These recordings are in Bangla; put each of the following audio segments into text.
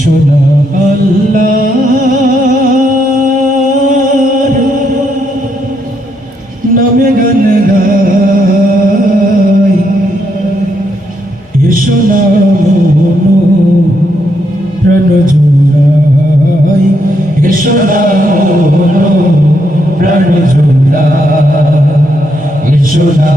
শোনো আল্লাহ নামে গান গাই। এসো না মনো প্রাণ জোড়াই। এসো না মনো প্রাণ জোড়া এসো না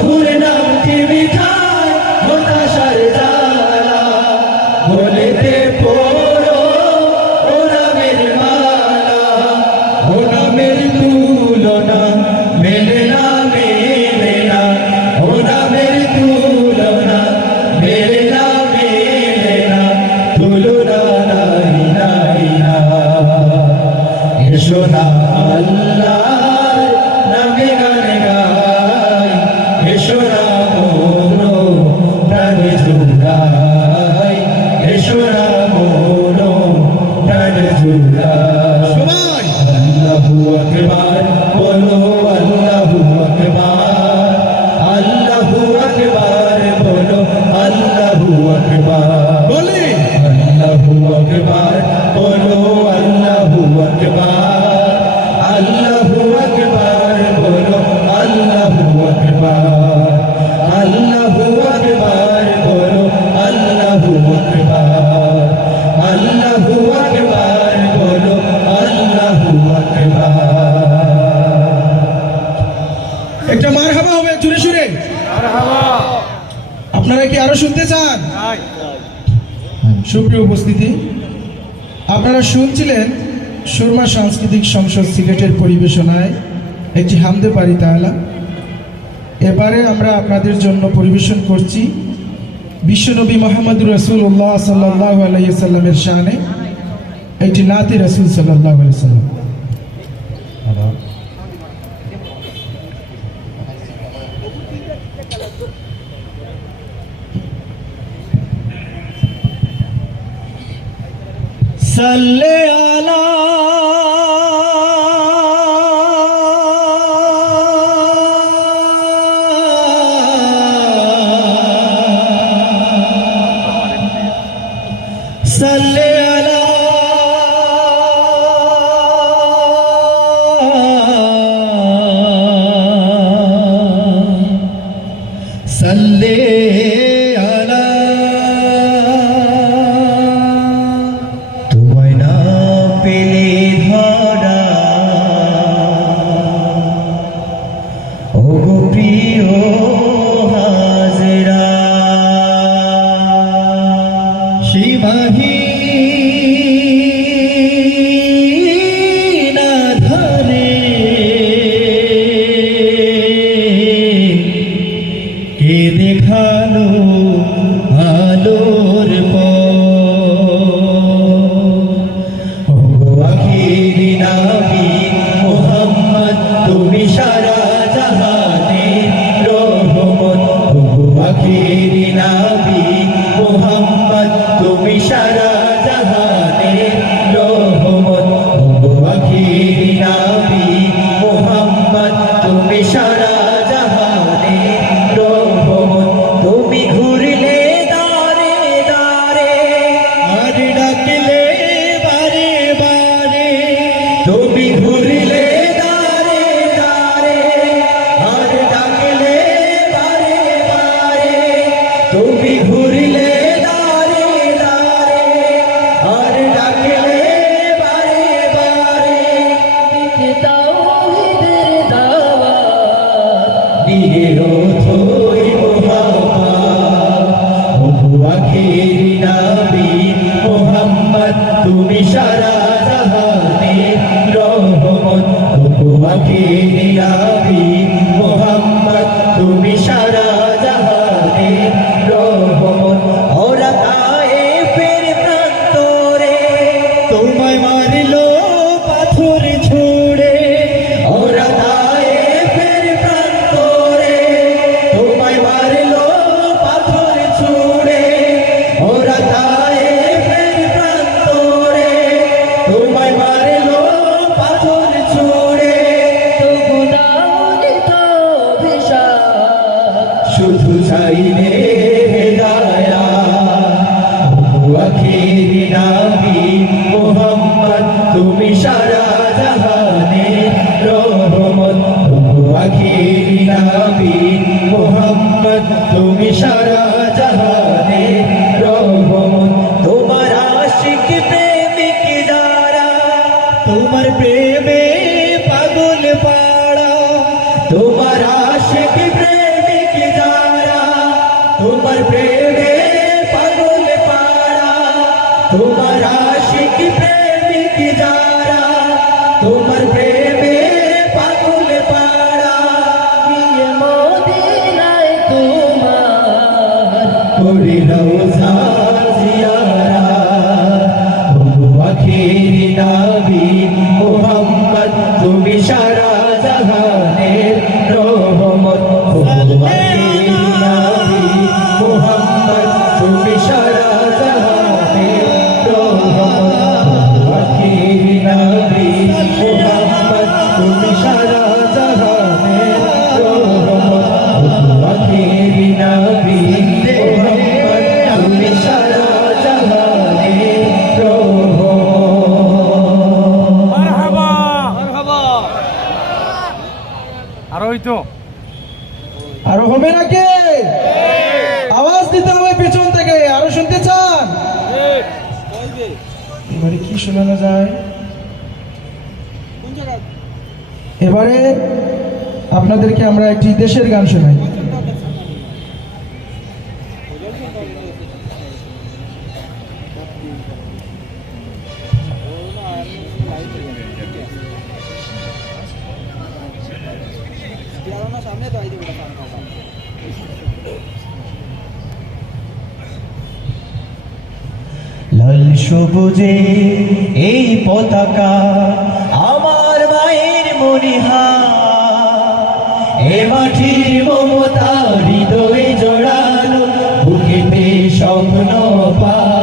突然的 como আপনারা শুনছিলেন সুরমা সাংস্কৃতিক সংসদ সিলেটের পরিবেশনায় একটি হামদে পারি তাহলা এবারে আমরা আপনাদের জন্য পরিবেশন করছি বিশ্বনবী মোহাম্মদ রসুল্লাহ সাল্লাহ আলাইসাল্লামের শানে একটি নাতি রসুল সাল্লাহ আলাইসাল্লাম সাল্লে আলা সাল্লে আলা তুমি ঘুরে तुम्हारा आशिक प्रेमी की जारा तुम्हार प्रेम पगुल पारा तुम्हारा आशिक प्रेम की जारा। দেশের গান শোনাই। সবুজে এই পতাকা আমার মায়ের মরিহা এ মাটির মমতা হৃদয়ে জড়ানো বুকেতে স্বপ্ন পা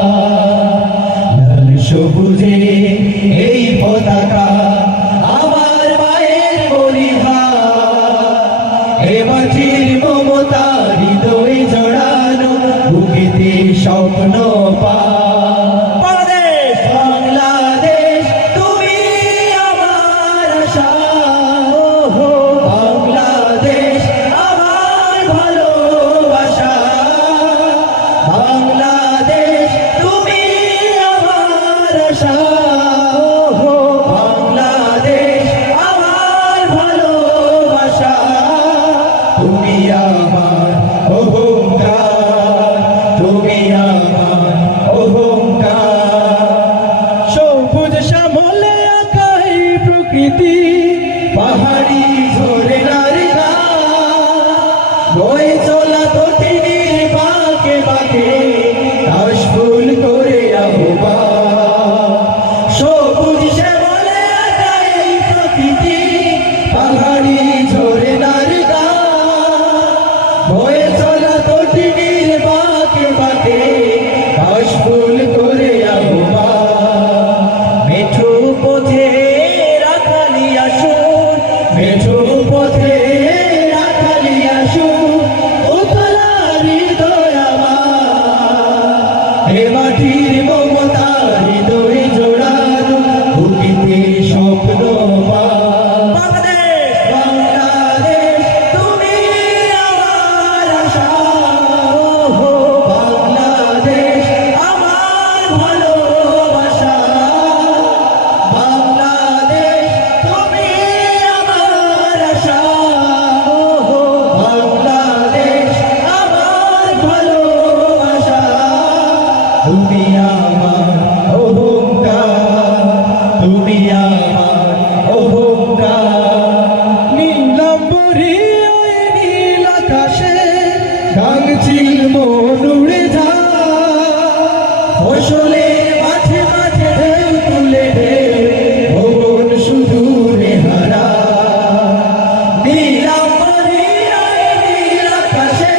আকাশে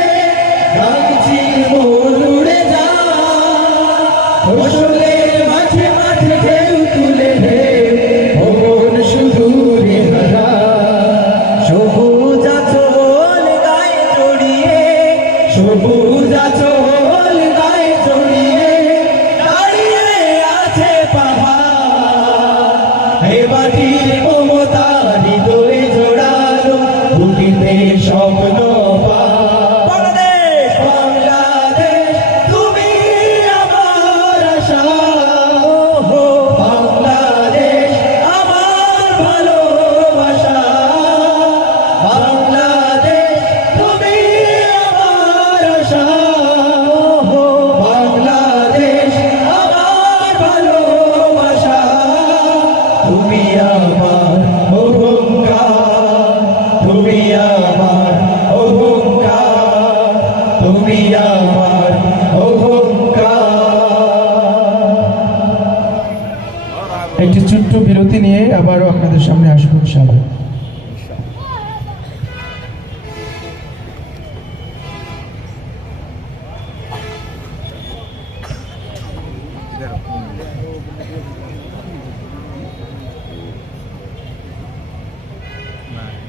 রাখছি মন উড়ে যা 아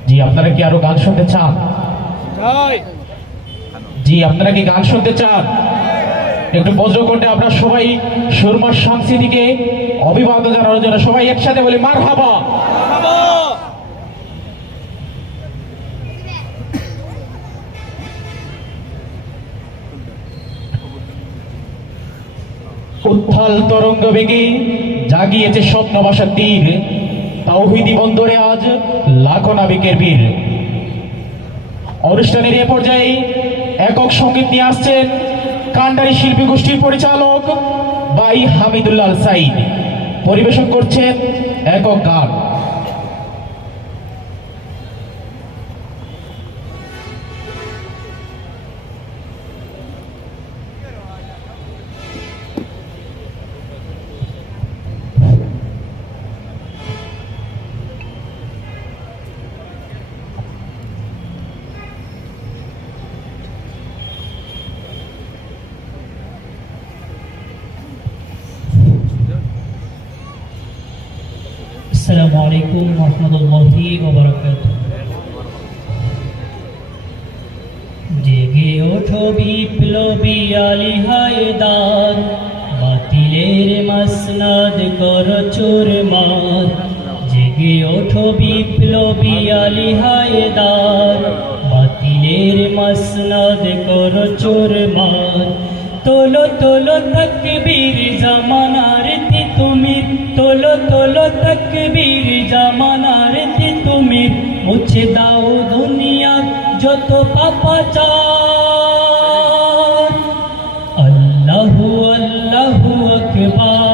জি আপনারা কি আরও গান শুনতে চান? জি আপনারা কি গান শুনতে চান? একটু বজ্র করতে আমরা সবাই সুরমা সংস্কৃতিকে অভিবাদন জানানোর জন্য সবাই একসাথে বলি মার হাবা উত্থাল তরঙ্গ বেগে জাগিয়েছে স্বপ্নবাসার তীর। তাওহিদি বন্দরে আজ লাখো নাবিকের ভিড়। অনুষ্ঠানের এ পর্যায়ে একক সংগীত নিয়ে আসছেন কান্ডারি শিল্পী গোষ্ঠীর পরিচালক বাই হামিদুল্লাহ সাইদ পরিবেশন করছেন একক গান। জেগে ওঠো বিপ্লবী আলী হায়দার, বাতিলের মাসনাদ কর চোর মার। জেগে ওঠো বিপ্লবী আলী হায়দার, বাতিলের মাসনাদ কর চোর মার। তোলো তোলো তকবীর জামানার তুমি তোলো তোলো তকবীর জামানার তি মুছে দাও দুনিয়া যত পাপাচার আল্লাহু আল্লাহু আকবার।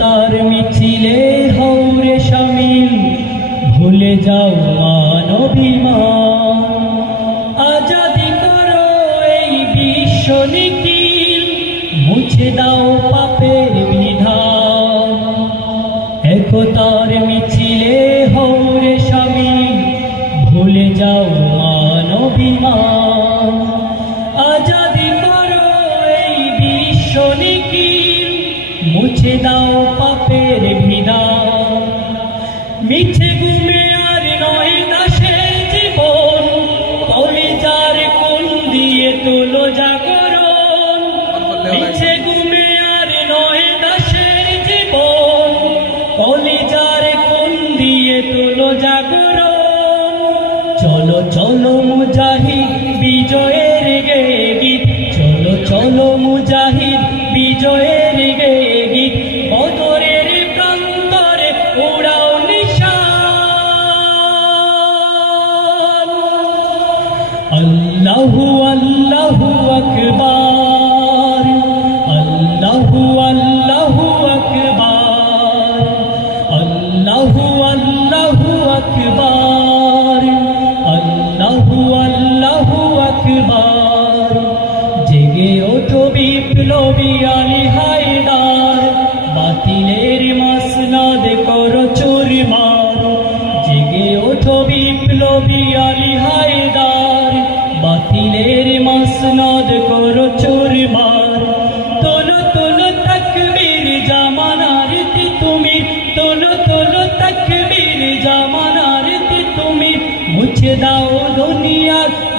তার মিছিলে হৌরে সামিল ভুলে যাও মানবিমান আজাদি করো এই বিশ্ব নিখিল, মুছে দাও পাপের বিধান। একতার মিছিলে হৌরে সামিল ভুলে যাও মানবিমান আজাদি করো এই বিশ্ব নিখিল মুছে দাও পাপের বিধান। মিছে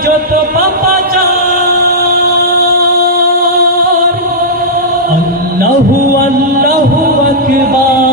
যত পাপাচার আল্লাহু আল্লাহু আকবার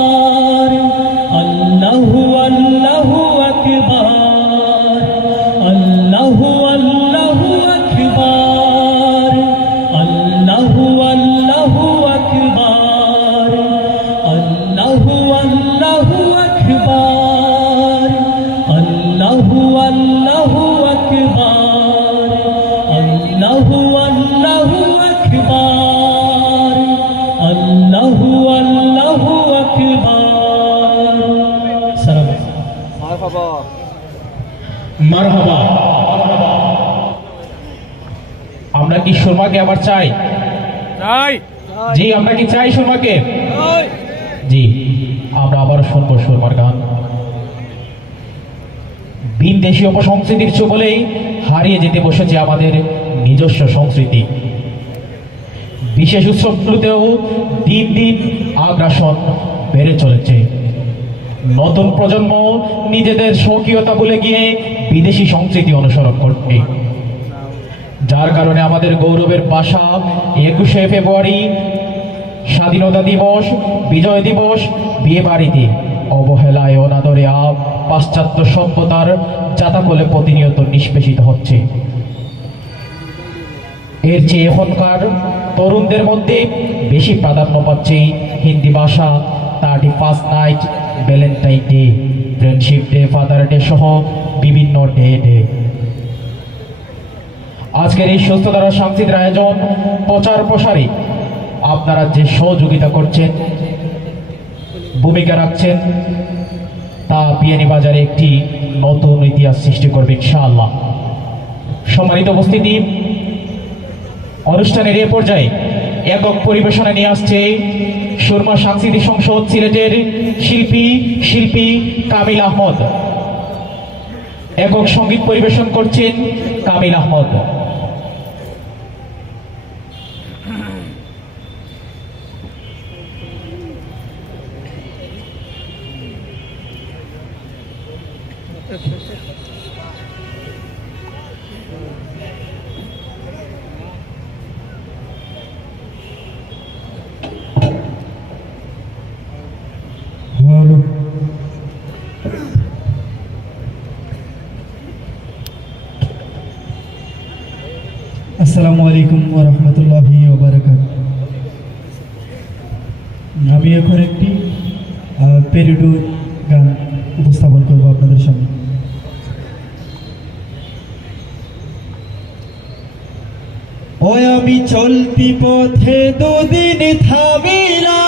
মারহাবা। আমরা কি সুরমাকে আবার চাই? চাই। জি আমরা কি চাই সুরমাকে? চাই। জি আমরা আবার শুনব সুরমার গান। ভিন দেশীয় অপসংস্কৃতির বলেই হারিয়ে যেতে বসেছে আমাদের নিজস্ব সংস্কৃতি। বিশেষ উৎসবগুলোতেও দিন দিন আগ্রাসন বেড়ে চলেছে। নতুন প্রজন্ম নিজেদের স্বকীয়তা ভুলে গিয়ে বিদেশি সংস্কৃতি অনুসরণ করবে যার কারণে আমাদের গৌরবের ভাষা একুশে ফেব্রুয়ারি, স্বাধীনতা দিবস, বিজয় দিবস, বিয়ে বাড়িতে অবহেলায় অনাদরে আপ, পাশ্চাত্য সভ্যতার জাতাকলে প্রতিনিয়ত নিষ্পেষিত হচ্ছে। এর চেয়ে এখনকার তরুণদের মধ্যে বেশি প্রাধান্য পাচ্ছে হিন্দি ভাষা। Thirty first night valentine day friendship day father day সহ বিভিন্ন ডে ডে আজকের এই সুস্থতার সাংস্কৃতিক আয়োজন প্রচার প্রসারে আপনারা যে সহযোগিতা করছেন, ভূমিকা রাখছেন, তা বিয়ানি বাজারে একটি নতুন ইতিহাস সৃষ্টি করবে ইনশাআল্লাহ। সম্মানিত উপস্থিতি, অনুষ্ঠানের এ পর্যায়ে একক পরিবেশনা নিয়ে আসছে সুরমা সাংস্কৃতিক সংসদ সিলেটের শিল্পী শিল্পী কামিল আহমদ। একক সংগীত পরিবেশন করছেন কামিল আহমদ। আমি এখন একটি পেরিডুর গান উপস্থাপন করব আপনাদের সামনে। ওই আমি চলতি পথে দুদিন থামিলা